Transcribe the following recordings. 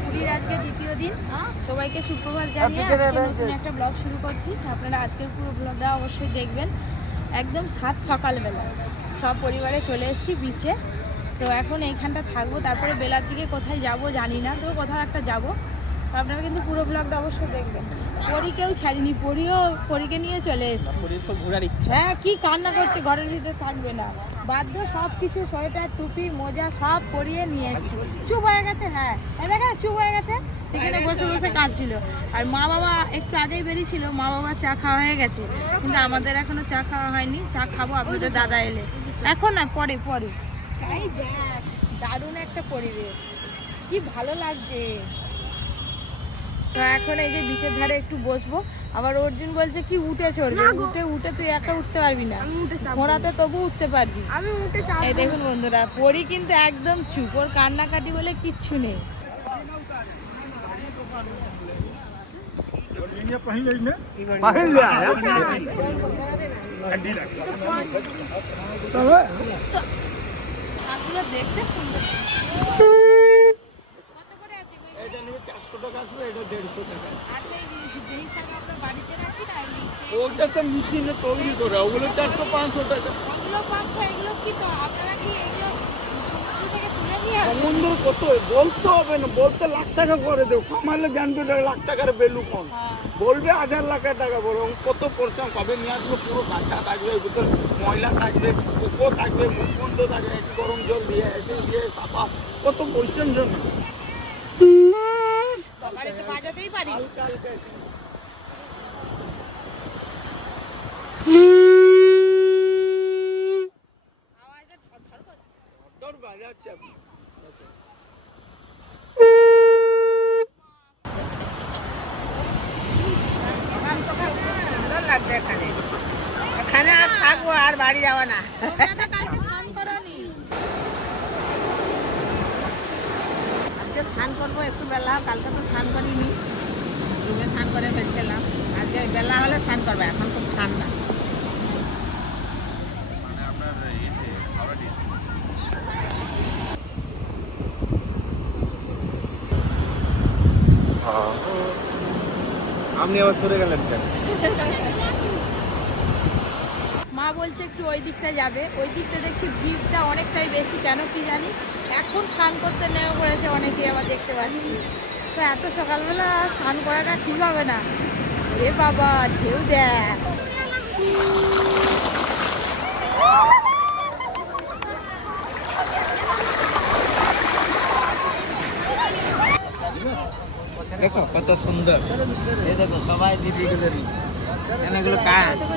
পুরীর আজকে দ্বিতীয় দিন। সবাইকে সুপ্রভাত জানিয়ে আজকে নতুন একটা ব্লগ শুরু করছি। আপনারা আজকের পুরো ব্লগটা অবশ্যই দেখবেন। একদম সাত সকালবেলা। সব পরিবারে চলে এসেছি বিচে তো এখন এইখানটা থাকব। তারপরে বেলার দিকে কোথায় যাব জানি না। তো কোথাও একটা যাব। তো আপনারা কিন্তু পুরো ব্লগটা অবশ্যই দেখবেন। পরীকেও ছাড়িনি পরীও পরীকে নিয়ে চলে এসেছি। হ্যাঁ কি কান্না করছে ঘরের ভিতরে থাকবে না। বাধ্য সব কিছু সোয়েটার টুপি মোজা সব পরিয়ে নিয়ে এসেছি। চুপ হয়ে গেছে হ্যাঁ। দেখে চুপ হয়ে গেছে। সেখানে বসে বসে কাঁদছিল। আর মা বাবা একটু আগেই বেরিয়েছিল মা বাবা চা খাওয়া হয়ে গেছে। কিন্তু আমাদের এখনও চা খাওয়া হয়নি। চা খাব আপনাদের দাদা এলে। এখন না পরে পরে। তাই দেখ দারুণ একটা পরিবেশ। কি ভালো লাগছে। তো এখন এই যে বিচের ধারে একটু বসবো। আবার অর্জুন বলছে কি উঠে চড়বে? উঠে উঠে তুই একা উঠতে পারবি না। ঘোড়াতে তবু উঠতে পারবি। আমি উঠে এই দেখুন বন্ধুরা পরি কিন্তু একদম চুপ। ওর কান্নাকাটি বলে কিচ্ছু নেই। দেখতে সুন্দর কত করে আছে গো? এটা নিয়ে চারশো টাকা আসবে এটা দেড়শো টাকা। এই- ওটা তো মেশিনে তৈরি করে ওগুলো চারশো পাঁচশো টাকা। সমুদ্র কত? বলতে হবে না বলতে লাখ টাকা করে দেবো। কামালে জানবে লাখ টাকার বেলু কম। হ্যাঁ। বলবে হাজার লাখ টাকা বলো কত পরিশ্রম কবে নিয়ে আসবে পুরো কাঁচা থাকবে ভিতর ময়লা থাকবে পোকো থাকবে মুখবন্ধ থাকবে গরম জল দিয়ে এসে দিয়ে সাফা। কত পরিশ্রম জন্য বাড়িতে বাজাতেই পারি হালকা হালকা একটু। আওয়াজটা ধরধর করছে। তোর বাজাচ্ছে আপনি সুন্দর লাগবে এখানে। আর থাকব আর বাড়ি যাওয়া না। তো কালকে স্নান করোনি। আজকে স্নান করব একটু বেলা কালকে তো স্নান করিনি। রুমে স্নান করে ফেলছিলাম আজকে বেলা হলে স্নান করবে এখন খুব ঠান্ডা। আপনি আবার সরে গেলেন কেন? মা বলছে একটু ওই দিকটা যাবে। ওই দিকটা দেখছি ভিড়টা অনেকটাই বেশি কেন কি জানি? এখন স্নান করতে নেমে পড়েছে অনেকেই আবার দেখতে পাচ্ছি। তো এত সকালবেলা স্নান করাটা ঠিক হবে না। রে বাবা, ঢেউ দেখ। দেখো কত সুন্দর। এই দেখো সবাই দিদি গুলো এগুলো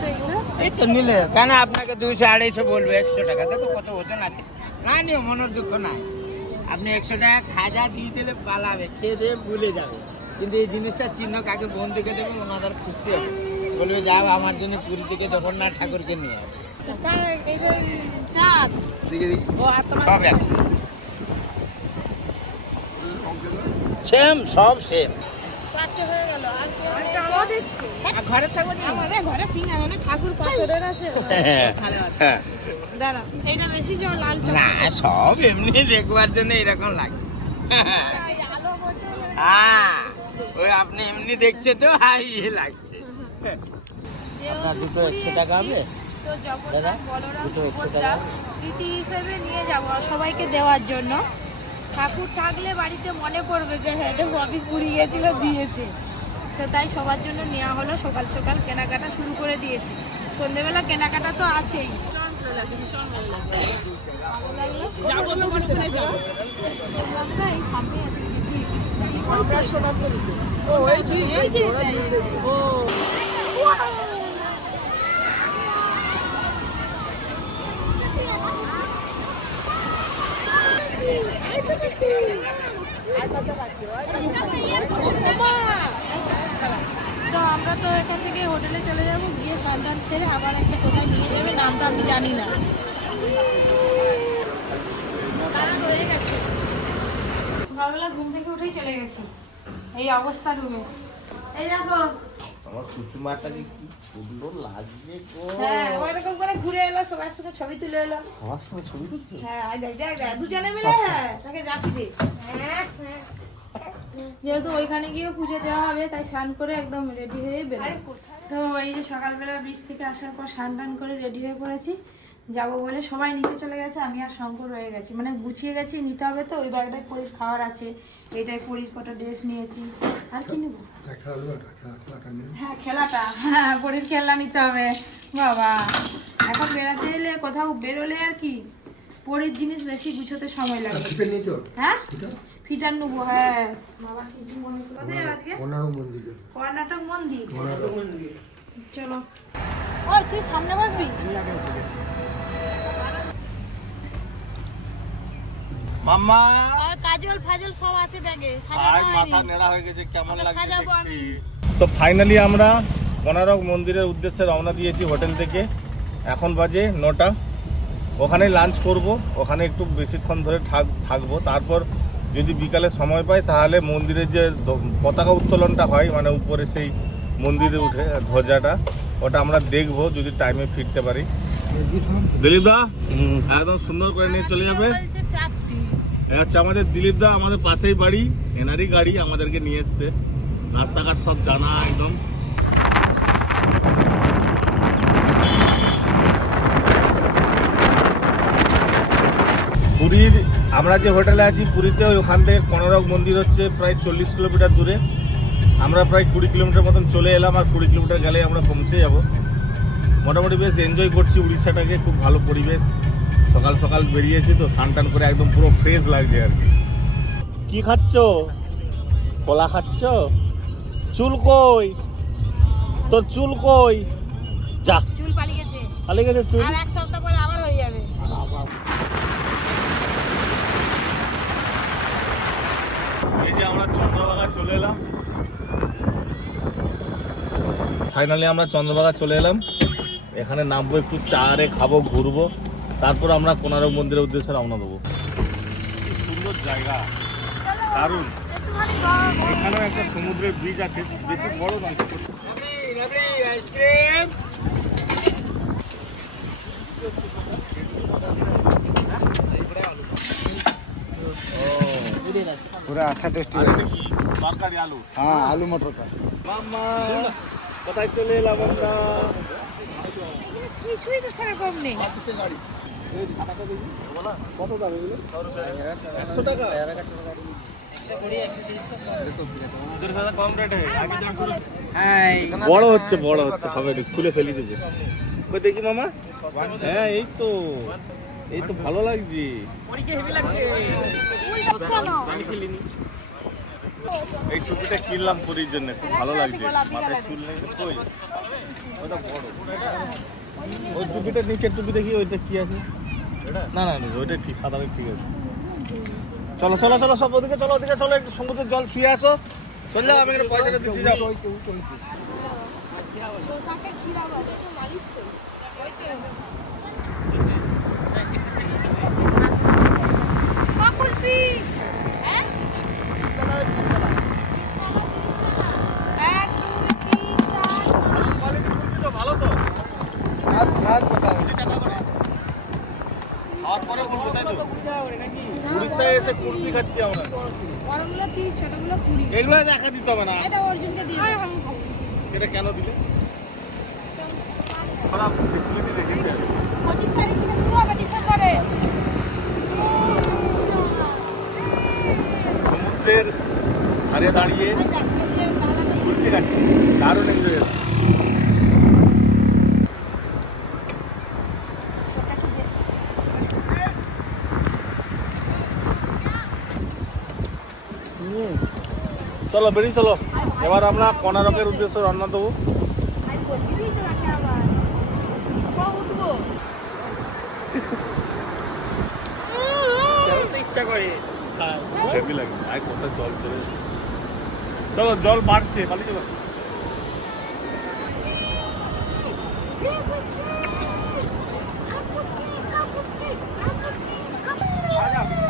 এগুলো এই তো নিলে। কেন আপনাকে দুশো আড়াইশো বলব? একশো টাকা। দেখো কত ওজন না, নিও, মনের দুঃখ নাই। আপনি একশো টাকা খাজা দিয়ে দিলে পালাবে খেয়ে দিয়ে ভুলে যাবে। কিন্তু এই জিনিসটা চিহ্ন কাকে বোন থেকে দেবে ওনাদের খুশি হবে। বলবে যাও আমার জন্য পুরী থেকে জগন্নাথ ঠাকুরকে নিয়ে আসবে সেম সব সেম। হয়ে গেল আর আর ঘরে থাকব আমাদের ঘরে সিঙ্গারা ঠাকুর পাথরের আছে। হ্যাঁ। দাঁড়া এইটা বেশি জল লাল না সব এমনি দেখবার জন্য এরকম লাগে। হ্যাঁ ওই আপনি এমনি দেখছে তো হাই লাগছে। আপনার দুটো পুরী 100 টাকা হবে? তো জগন্নাথ বলরাম সুভদ্রা স্মৃতি হিসেবে নিয়ে যাব সবাইকে দেওয়ার জন্য। ঠাকুর থাকলে বাড়িতে মনে পড়বে যে হ্যাঁ এটা ববি পুরী গেছিল দিয়েছে। তো তাই সবার জন্য নেওয়া হলো সকাল সকাল কেনাকাটা শুরু করে দিয়েছি। সন্ধেবেলা কেনাকাটা তো আছেই। আমরা সোনাপুরিতে ও তো আমরা তো এখান থেকে হোটেলে চলে যাব, গিয়ে সন্ধান সেরে আবার একটা কোথায় নিয়ে যাবে, নামটা আমি জানি না। তারা গেছে সকালবেলা ঘুম থেকে উঠেই চলে গেছি, এই অবস্থা রুমে। এই দেখো আমার কুচুমাটা যে কি লাগবে গো। হ্যাঁ ওইরকম করে ঘুরে এলো সবার সঙ্গে ছবি তুলে এলো। সবার সঙ্গে ছবি তুলছো? হ্যাঁ দেখ দেখ দুজনে মিলে হ্যাঁ তাকে যাচ্ছি যেহেতু ওইখানে গিয়ে পুজো দেওয়া হবে তাই স্নান করে একদম রেডি হয়ে বেরো তো এই যে সকালবেলা ব্রিজ থেকে আসার পর স্নান টান করে রেডি হয়ে পড়েছি। যাব বলে সবাই নিচে চলে গেছে আমি আর শঙ্কর রয়ে গেছি। মানে গুছিয়ে গেছি নিতে হবে তো ওই ব্যাগটায় পরিস খাওয়ার আছে। এইটাই পরিস কটা ড্রেস নিয়েছি। আর কি নেব? হ্যাঁ খেলাটা। হ্যাঁ পরির খেলা নিতে হবে। বাবা। এখন বেড়াতে এলে কোথাও বেরোলে আর কি? পরের জিনিস বেশি গুছোতে সময় লাগে। হ্যাঁ? ফিটার নেব হ্যাঁ। বাবা ঠিকই মনে কোথায় আজকে। কর্ণাটক মন্দির। চলো। ওই তুই সামনে বসবি? মাম্মা। আর কাজল ফাজল সব আছে ব্যাগে সাজানো মাথা নেড়া হয়ে গেছে কেমন লাগছে দেখতে। তো ফাইনালি আমরা কোনারক মন্দিরের উদ্দেশ্যে রওনা দিয়েছি হোটেল থেকে। এখন বাজে নটা। ওখানে লাঞ্চ করব ওখানে একটু বেশিক্ষণ ধরে থাক থাকব। তারপর যদি বিকালে সময় পাই তাহলে মন্দিরের যে পতাকা উত্তোলনটা হয় মানে উপরে সেই মন্দিরে উঠে ধ্বজাটা ওটা আমরা দেখব যদি টাইমে ফিরতে পারি। দিলীপ দা একদম সুন্দর করে নিয়ে চলে যাবে। হচ্ছে আমাদের দিলীপ দা, আমাদের পাশেই বাড়ি, এনারই গাড়ি আমাদেরকে নিয়ে এসছে। রাস্তাঘাট সব জানা একদম। পুরীর, আমরা যে হোটেলে আছি, পুরীতে ওখান থেকে কনরক মন্দির হচ্ছে প্রায় চল্লিশ কিলোমিটার দূরে। আমরা প্রায় কুড়ি কিলোমিটার মতন চলে এলাম আর কুড়ি কিলোমিটার গেলে আমরা পৌঁছে যাব। মোটামুটি বেশ এনজয় করছি উড়িষ্যাটাকে, খুব ভালো পরিবেশ। সকাল সকাল বেরিয়েছি তো স্নান টান করে একদম পুরো ফ্রেশ লাগছে আর কি। কি খাচ্ছ? কলা খাচ্ছ? চুল কই? তোর চুল কই? যা। চুল পালিয়ে গেছে। খালি গেছে চুল? আর এক সপ্তাহ পরে আবার হয়ে যাবে। এই যে আমরা চন্দ্রভাগা চলে এলাম। ফাইনালি আমরা চন্দ্রভাগা চলে এলাম। এখানে নামবো একটু চা চারে খাব ঘুরবো। তারপর আমরা কোনারক মন্দিরের উদ্দেশ্যে রওনা দেবো কি সুন্দর জায়গা দারুণ একটুখানি গরম এখানেও একটা সমুদ্রের বীজ আছে বেশি বড় নয় ছোট। আইসক্রিম पूरा अच्छा टेस्टी আর এটা কি? তরকারি আলু हाँ आलू मटर का মামা কোথায় চলে এলাম আমরা কিছুই তো সেরকম নেই কম বড় হচ্ছে বড় হচ্ছে। হবে খুলে ফেলি দেবে। কই দেখি মামা? হ্যাঁ এই তো। এই তো ভালো লাগছে। এই টুপিটা কিনলাম পুরীর জন্য, খুব ভালো লাগছে। মাথায় চুল নেই ওটা বড়। ওই টুপিটার নিচের টুপি দেখি ওইটা কি আছে? না না না ওইটা ঠিক সাদা ঠিক আছে। চলো চলো চলো সব ওদিকে চলো ওদিকে চলো একটু সমুদ্রের জল ছুঁয়ে আসো। চলে যাও আমি এখানে পয়সাটা দিচ্ছি যাও। কুলফি হ্যাঁ এগুলো দেখা দিতে হবে না। এটা অর্জুনকে দিয়ে দাও। এটা কেন দিলে? খারাপ ফেসিলিটি রেখেছে। পঁচিশ তারিখ থেকে শুরু হবে ডিসেম্বরে। সমুদ্রের ধারে দাঁড়িয়ে। কুর্তি খাচ্ছি দারুণ এনজয় হচ্ছে। চলো বেরিয়ে চলো। এবার আমরা কর্ণাটকের উদ্দেশ্যে রওনা দেবো? ইচ্ছা করে। লাগে। আয় কত জল চলেছে চলো জল বাড়ছে পালিয়ে চলো।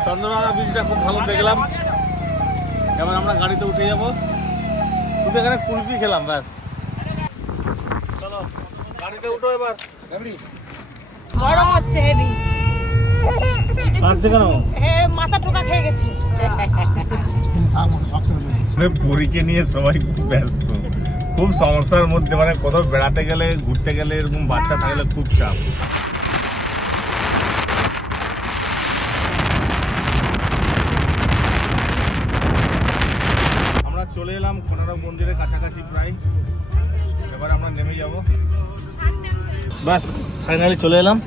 চন্দ্রভাগা বীজটা খুব ভালো দেখলাম। এবার আমরা গাড়িতে উঠে যাব। শুধু এখানে কুলফি খেলাম ব্যাস। চলো গাড়িতে উঠো এবার। গরম হচ্ছে হেভি কাঁদছে কেন? মাথা ঠোকা খেয়ে গেছি। পরীকে নিয়ে সবাই খুব ব্যস্ত। খুব সমস্যার মধ্যে মানে কোথাও বেড়াতে গেলে ঘুরতে গেলে এরকম বাচ্চা থাকলে খুব চাপ। বাস ফাইনালি চলে এলাম।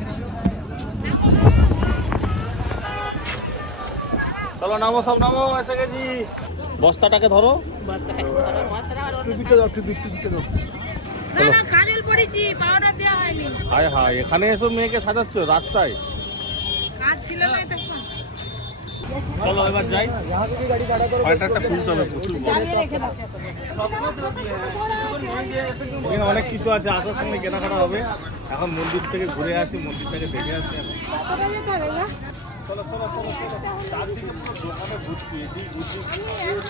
চলো নামো সব নামো এসে গেছি বস্তাটাকে ধরো। বস্তাটাকে ধরো, বস্তাটা আর অন্য না না কাজল পড়েছি পাউডার দেওয়া হয়নি। হায় হায় এখানে এসব মেয়েকে সাজাচ্ছ রাস্তায়? কাজ ছিল না চলো এবার যাই। খুলতে হবে? প্রচুর এখানে অনেক কিছু আছে আসার সময় কেনাকাটা হবে। এখন মন্দির থেকে ঘুরে আসি মন্দির থেকে দেখে আসি। চলো চলো চলো চলো চারদিকে পুরো দোকানে ভর্তি এদিক ওদিক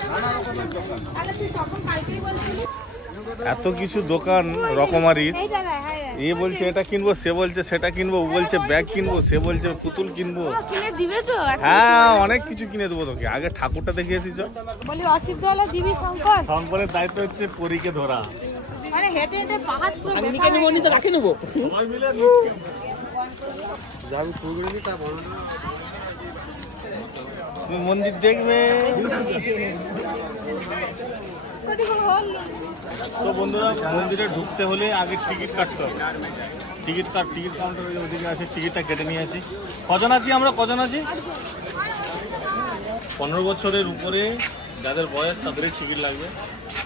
নানা রকমের দোকান তখন কালকেই বলছিলি। এত কিছু দোকান রকমারির। এই হ্যাঁ এ বলছে এটা কিনবো সে বলছে সেটা কিনবো ও বলছে ব্যাগ কিনবো সে বলছে পুতুল কিনবো। কিনে দিবে তো হ্যাঁ অনেক কিছু কিনে দেবো তোকে। আগে ঠাকুরটা দেখে এসেছ বলি অসুবিধা হলে দিবি শঙ্কর? শঙ্করের দায়িত্ব হচ্ছে পরীকে ধরা। মানে হেঁটে হেঁটে পাহাড় পুরো আমি ব্যথা কেন তো রাখে নেব। সবাই মিলে নিচ্ছি। তুমি মন্দির দেখবে। হল। তো বন্ধুরা মন্দিরে ঢুকতে হলে আগে টিকিট কাটতে হবে। টিকিট কাট টিকিট কাউন্টারে ওদিকে আছে টিকিটটা কেটে নিয়ে আসি। কজন আছি আমরা? কজন আছি? পনেরো বছরের উপরে যাদের বয়স তাদেরই টিকিট লাগবে।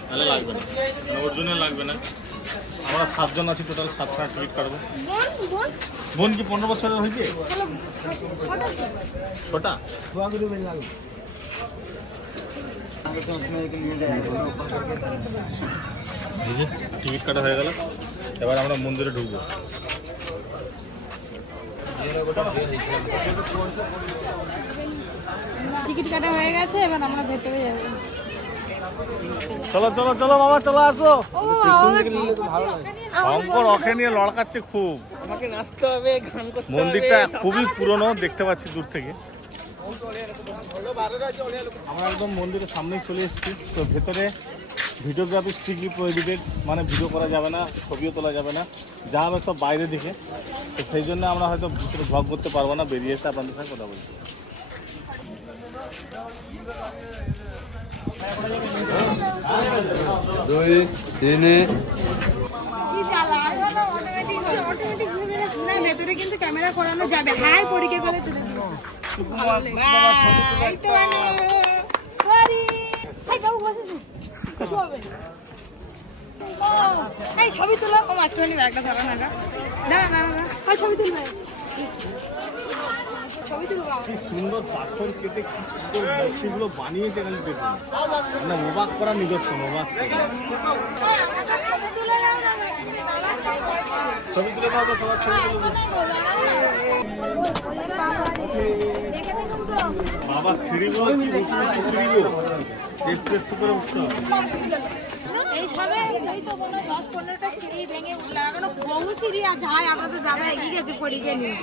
তাহলে লাগবে না। মানে অর্জুনের লাগবে না। আমরা সাতজন আছি টোটাল সাতটা টিকিট কাটবো। বোন কি পনেরো বছরের হয়েছে? ছোটা এই যে টিকিট কাটা হয়ে গেল। এবার আমরা মন্দিরে ঢুকবো। টিকিট কাটা হয়ে গেছে এবার আমরা ভেতরে যাব। চলো চলো চলো বাবা চলো আসো। শঙ্কর অখে নিয়ে লড়কাচ্ছে খুব। আমাকে নাচতে হবে গান করতে মন্দিরটা খুবই পুরনো দেখতে পাচ্ছি দূর থেকে। আমরা একদম মন্দিরের সামনেই চলে এসেছি। তো ভেতরে ভিডিওগ্রাফি স্ট্রিক্টলি প্রহিবিটেড মানে ভিডিও করা যাবে না ছবিও তোলা যাবে না যা হবে সব বাইরে দেখে। তো সেই জন্য আমরা হয়তো ভিতরে ভ্লগ করতে পারব না বেরিয়ে এসে আপনাদের সঙ্গে কথা বলছি। দুই তিনে। ভেতরে কিন্তু ক্যামেরা করানো যাবে। হাই পরীক্ষা করে তুলে এই ছবি তোলা। ও মাঝখানে ব্যাগটা ধরো না গা। না না না ওই ছবি তুলবে। ছবি তুলবা। কি সুন্দর পাথর কেটে কি সুন্দর মূর্তিগুলো বানিয়েছে এখানে দেখুন। না অবাক করা নিজস্ব অবাক ছবি তুলে সবার ছবি তুলে বাবা একটু করে উঠতে এই সবে এই তো মনে দশ পনেরোটা সিঁড়ি ভেঙে উঠলাম। এখনও বহু সিঁড়ি আছে হাই আমাদের দাদা এগিয়ে গেছে পরীকে নিয়ে।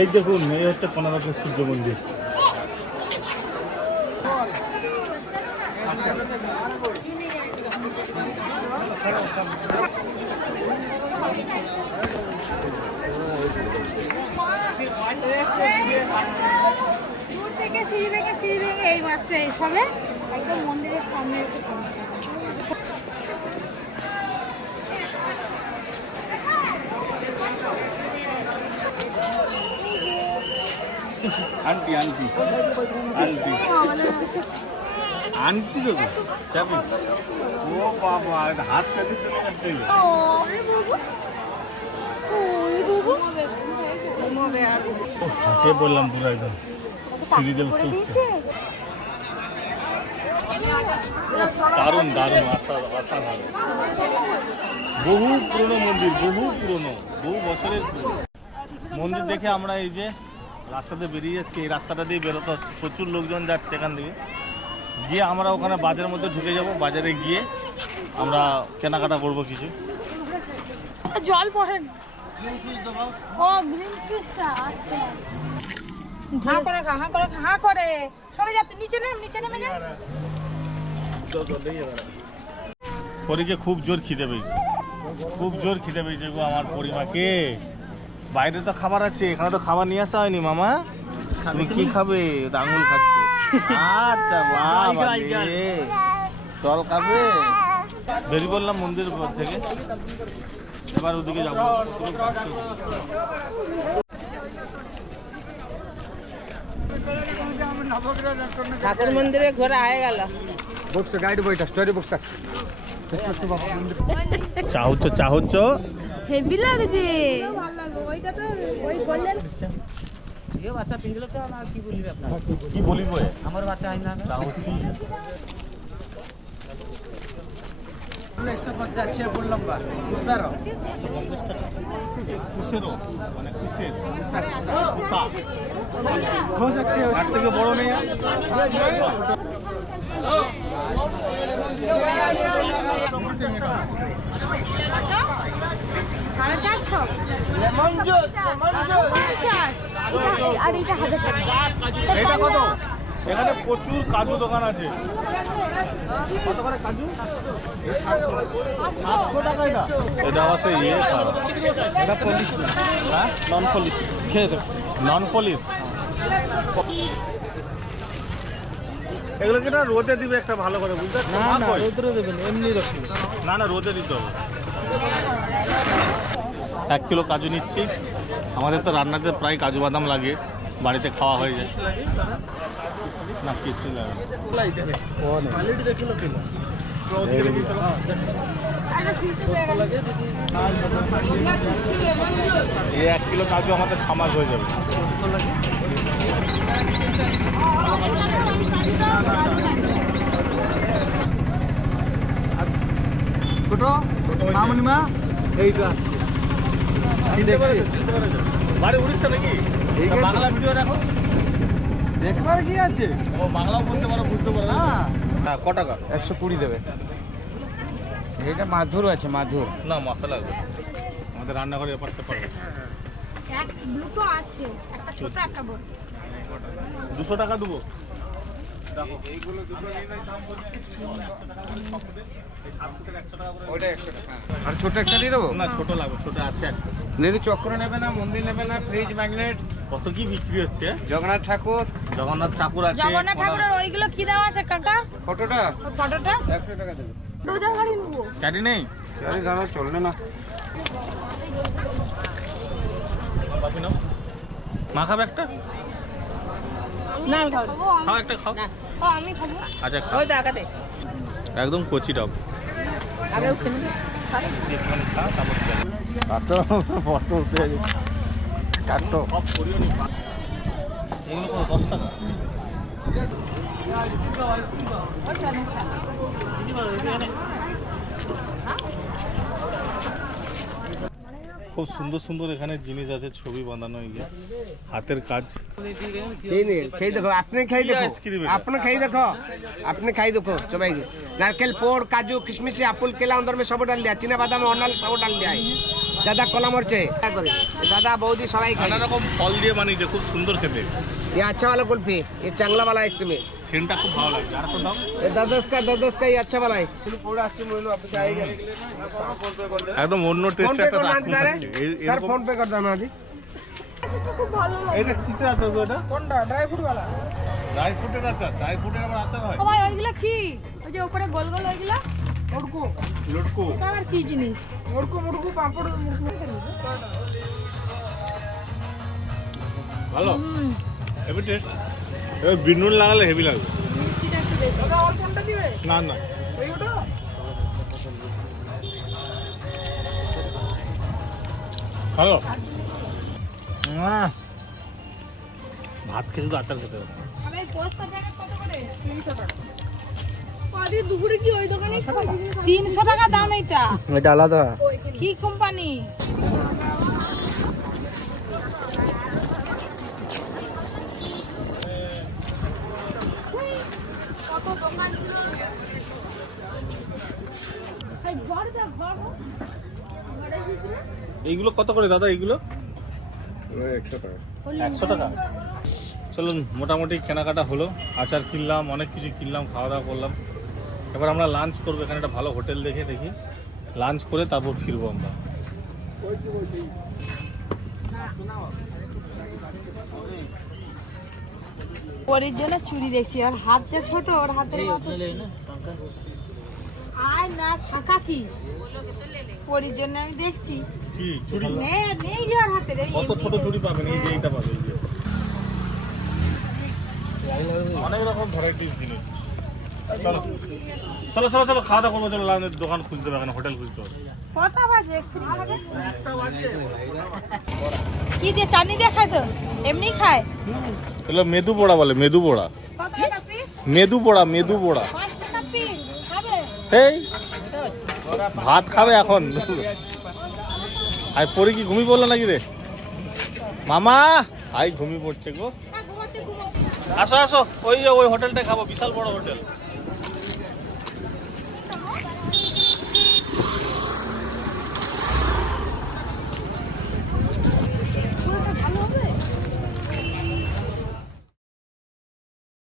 এই দেখুন এই হচ্ছে কোনারকের সূর্য মন্দির। দূর থেকে সিঁড়ি ভেঙে সিঁড়ি ভেঙে এই মাত্র এই সবে একদম মন্দিরের সামনে এসে পৌঁছে। Aunty aunty aunty. আন্টি দেবো চাবি ও বাবা হাত কাটে চলে যাচ্ছে বললাম পুরো একদম। সিঁড়ি দিয়ে উঠতে উঠতে। দারুণ দারুণ আশা অসাধারণ বহু পুরনো মন্দির বহু পুরনো বহু বছরের পুরনো। মন্দির দেখে আমরা এই যে রাস্তাতে বেরিয়ে যাচ্ছি এই রাস্তাটা দিয়ে বেরোতে হচ্ছে। প্রচুর লোকজন যাচ্ছে এখান থেকে। গিয়ে আমরা ওখানে বাজারের মধ্যে ঢুকে যাব। বাজারে গিয়ে আমরা কেনাকাটা করব কিছু। জল পড়ে না ও গ্রিন ফিশটা আচ্ছা। হাঁ করে খা হাঁ করে খা করে। সরে যা নিচে নেম নিচে নেমে যা। পরীকে খুব জোর খিদে পেয়েছে। খুব জোর খিদে পেয়েছে গো আমার পরিমাকে। বাইরে তো খাবার আছে এখানে তো খাবার নিয়ে আসা হয়নি মামা। তুমি কি খাবে? আঙুল খাচ্ছে। আচ্ছা বাবা রে। জল খাবে বেরিয়ে বললাম মন্দিরের উপর থেকে। এবার ওদিকে যাব। ঠাকুর মন্দিরে ঘোরা হয়ে গেল। বুকস গাইড বইটা স্টোরি বুকস চা হচ্ছ চা হচ্ছ হেভি লাগছে। ভালো লাগবে ওইটা তো ওই বললেন কি বলিব এ? আমার বাচ্চা হয় না চা হচ্ছি একশো পঞ্চাশ ছে ফুল লম্বা বুঝতে পঞ্চাশ টাকা কুশেরও মানে কুশের কুসা। हो सकते हो তার থেকে বড় নেই আর? সাড়ে চারশো? আর এটা হাজার টাকা। কত? এখানে প্রচুর কাজু দোকান আছে। কত করে কাজু? টাকা এটা। এটা সেই ইয়ে এটা পলিশ না। হ্যাঁ? নন পলিশ খেয়ে দেব নন পলিশ এগুলো কি না রোদে দিবে একটা ভালো করে বুঝতে। দেবেন এমনি রাখুন না না রোদে দিতে হবে। এক কিলো কাজু নিচ্ছি। আমাদের তো রান্নাতে প্রায় কাজু বাদাম লাগে, বাড়িতে খাওয়া হয়ে যায়। না কিস্তি লাগে এক কিলো কাজু আমাদের ছামাস হয়ে যাবে। ছোট মামুনি মা এইটা বাড়ি উড়িষ্যা নাকি? এই তা বাংলা ভিডিও দেখো। দেখবার কি আছে? ও বাংলাও বলতে পারো বুঝতে পারো। না হ্যাঁ ক টাকা? একশো কুড়ি দেবে। এটা মাধুর আছে মাধুর। না মশলা লাগবে আমাদের রান্নাঘরে সেপার। এক দুটো আছে। একটা ছোট একটা বড়। দুশো টাকা দেবো। ওইটা একশো টাকা আর ছোট একটা দিয়ে দেবো? না ছোট লাগবে ছোট আছে যদি চক্র নেবে না মন্দির নেবে না ফ্রিজ ম্যাগনেট কত কি বিক্রি হচ্ছে? জগন্নাথ ঠাকুর? জগন্নাথ ঠাকুর আছে জগন্নাথ ঠাকুরের ওইগুলো কি দাম আছে কাকা? ফটোটা? ফটোটা? একশো টাকা দেবে। দুজন গাড়ি নেব। নেই? চলবে না। একটা? না আমি খাব। খাব আমি খাও একটা খাও। না। আমি খাব। আচ্ছা খাও। ওই টাকাতে একদম কচি ডাব কাটো ফটো উঠে কাটো সব করিও নি এগুলো কত দশ টাকা খুব সুন্দর সুন্দর এখানে জিনিস আছে ছবি বাঁধানো এই যে হাতের কাজ খেয়ে নে খেয়ে দেখো আপনি খেয়ে কি দেখো আইসক্রিম এটা? আপনি খেয়ে দেখো আপনি খাই देखो সবাই नारकेल पोड़ काजू किशमिश एप्पल केला अंदर में सब डाल दिया चीना बादाम অনাল সব ডাল দেয়া দাদা কলা মরছে দাদা বৌদি সবাই খাই নানা রকম ফল দিয়ে বানিয়েছে খুব সুন্দর খেতে ये अच्छा वाला कुल्फी ये चांगला वाला आइसक्रीम है সেন্টটা খুব ভালো লাগছে আর তো দাও ये दस दस का दस दस का ये अच्छा वाला है একদম অন্য फोन টেস্ট पे একটা कर আইসক্রিম सर খাচ্ছি। এই- सर এরকম फोन पे कर दो ना दी এটা কিসের আচার গো এটা কোনটা ড্রাই ফ্রুট वाला ড্রাই ফ্রুটের আচার ড্রাই ফ্রুটের আবার আচার হয় ও ভাই ওইগুলো কি ওই যে উপরে গোল গোল ওইগুলো লটকু এটা আবার কি জিনিস ভালো হুম হেভি টেস্ট এবার বিনুন লাগালে হেভি লাগবে না না। ভালো ভাত খেয়ে শুধু আচার খেতে হবে। আরে পোস্তা প্যাকেট কত করে? 300 টাকা। তিনশো টাকা। দাম এটা এটা আলাদা। কি কোম্পানি কত দোকান ছিল এই ঘর দেখ ঘর এইগুলো কত করে দাদা এইগুলো? একশো টাকা। চলুন মোটামুটি কেনাকাটা হলো। আচার কিনলাম অনেক কিছু কিনলাম খাওয়া দাওয়া করলাম। এবার আমরা লাঞ্চ করব এখানে একটা ভালো হোটেল দেখে দেখি। লাঞ্চ করে তারপর ফিরবো আমরা। পরির জন্য চুড়ি দেখছি আর হাত যে ছোট ওর হাতের আর না শাখা কি? পরির জন্য আমি দেখছি। কি চুড়ি নেই নেই যে ওর হাতের কত ছোট চুড়ি পাবেন? এই যে এইটা পাবে অনেক রকম ভ্যারাইটিস জিনিস। চলো। চলো চলো চলো খাওয়া দাওয়া করব চলো দোকান খুঁজতে হবে হোটেল খুঁজতে হবে। কটা বাজে? কি দিয়ে চাটনি দিয়ে খায় তো? এমনি খায়? এগুলো মেদু পোড়া বলে মেদু পোড়া মেদু পোড়া মেদু পোড়া এই ভাত খাবে এখন। আই পরে কি ঘুমিয়ে পড়ল নাকি রে? মামা আই ঘুমিয়ে পড়ছে গো। হ্যাঁ আসো আসো ওই যে ওই হোটেলটা খাব বিশাল বড় হোটেল